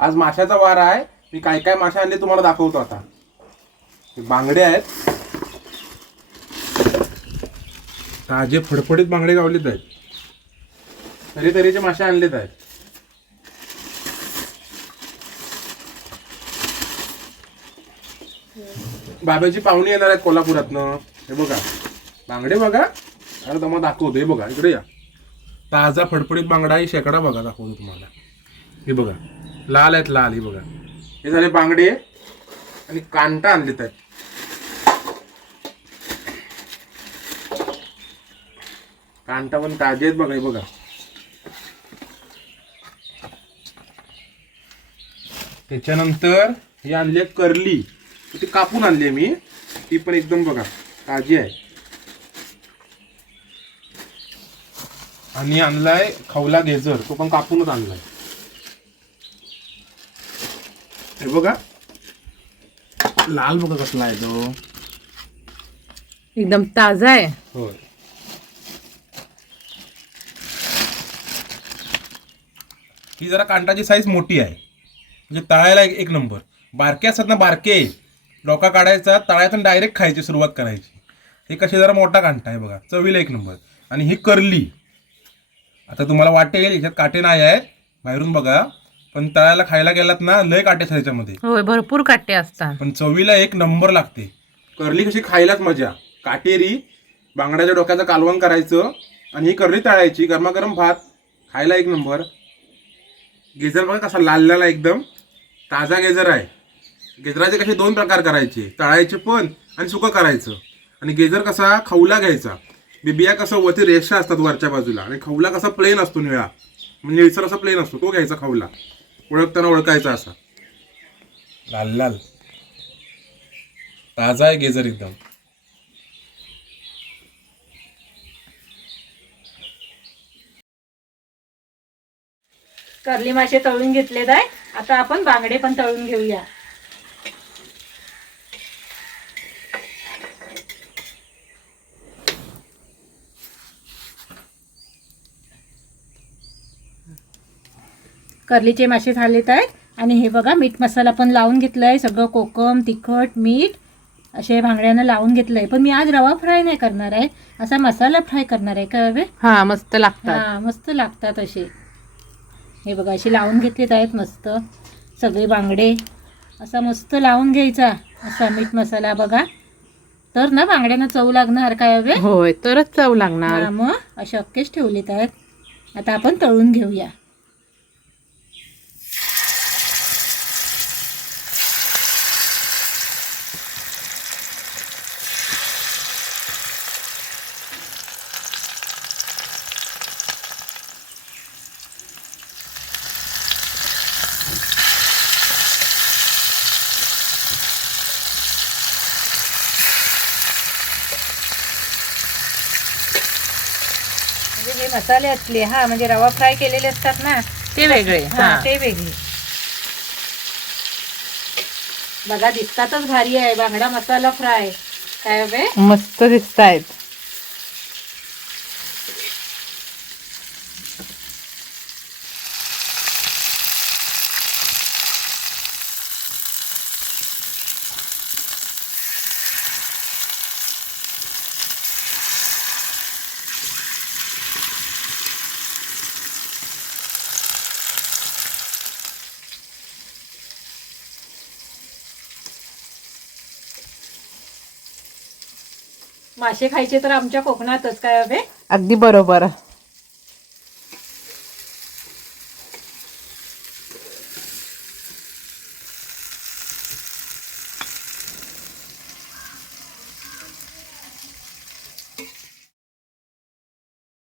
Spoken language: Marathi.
आज माशाचा वारा आहे. मी काय काय मासे आणले तुम्हाला दाखवतो आता. बांगडे आहेत. ताजे फडफडीत बांगडे गावलेत आहेत. तरी तऱ्हेचे मासे आणलेत आहेत. बाब्याची पाहुणी येणार आहेत कोल्हापुरातनं. हे बघा. बांगडे बघा. अरे तुम्हाला दाखवतो. हे बघा. इकडे या. ताजा फडफडीत बांगडा आहे शेकडा बघा दाखवतो तुम्हाला. हे बघा. लाल आहेत लाल हे बघा. हे झाले बांगडे आणि कांटा आणले आहेत. कांटा पण ताजे आहेत बघा हे बघा. त्याच्यानंतर हे आणले करली. ती कापून आणली मी. ती पण एकदम बघा ताजी आहे. आणि आणलाय खवला गेजर. तो पण कापूनच आणलाय. हे बघा. लाल बघा कसला आहे तो. एकदम ताजा आहे. होय. ही जरा कांटाची साईज मोठी आहे. म्हणजे तळायला एक एक नंबर बारके असतात ना बारके डोका काढायचा तळायचा डायरेक्ट खायची सुरुवात करायची. हे कसे जरा मोठा कांटा आहे बघा. चवीला एक नंबर आणि ही करली आता तुम्हाला वाटेल याच्यात काटे नाही आहेत. बाहेरून बघा. पण तळायला खायला गेलात ना लय काटे आहेत ह्याच्यामध्ये होय भरपूर काटे असतात. पण चवीला एक नंबर लागते. करली कशी खायलाच मजा. काटेरी बांगड्याच्या डोक्याचं कालवण करायचं आणि ही करली तळायची गरमागरम भात खायला एक नंबर. गेजर बघा कसा लाल लाल आहे एकदम. ताजा गेजर आहे. गेजराचे कसे दोन प्रकार करायचे. तळायचे पण आणि सुकं करायचं. आणि गेजर कसा खवला घ्यायचा. बिबिया कसं वरती रेषा असतात वरच्या बाजूला आणि खवला कसा प्लेन असतो निळा. म्हणजे निळसर असा प्लेन असतो तो घ्यायचा खवला. ओळखताना ओळखायचा असा. लाल लाल. ताजा आहे गेजर एकदम. करली मासे तळून घेतलेत आहे. आता आपण बांगडे पण तळून घेऊया. करलीचे मासे झालेत आहेत. आणि हे बघा मीठ मसाला पण लावून घेतलं आहे सगळं कोकम तिखट मीठ असे भांगड्यानं लावून घेतलं आहे पण मी आज रवा फ्राय नाही करणार आहे. असा मसाला फ्राय करणार आहे का हा मस्त लागतात. हा मस्त लागतात असे. हे बघा असे लावून घेतलेत आहेत मस्त. सगळे बांगडे असा मस्त लावून घ्यायचा असा मीठ मसाला बघा. तर ना बांगड्यांना चव लागणार काय हवे होय तरच चव लागणार. मग असे अक्केच ठेवलेत आहेत. आता आपण तळून घेऊया. हे मसाले असले हा म्हणजे रवा फ्राय केलेले असतात ना ते वेगळे हा हा. ते वेगळे. बघा दिसतातच भारी आहे बांगडा मसाला फ्राय. काय हवे मस्त दिसतायत. मासे खायचे तर आमच्या कोकणातच काय हवे? अगदी बरोबर.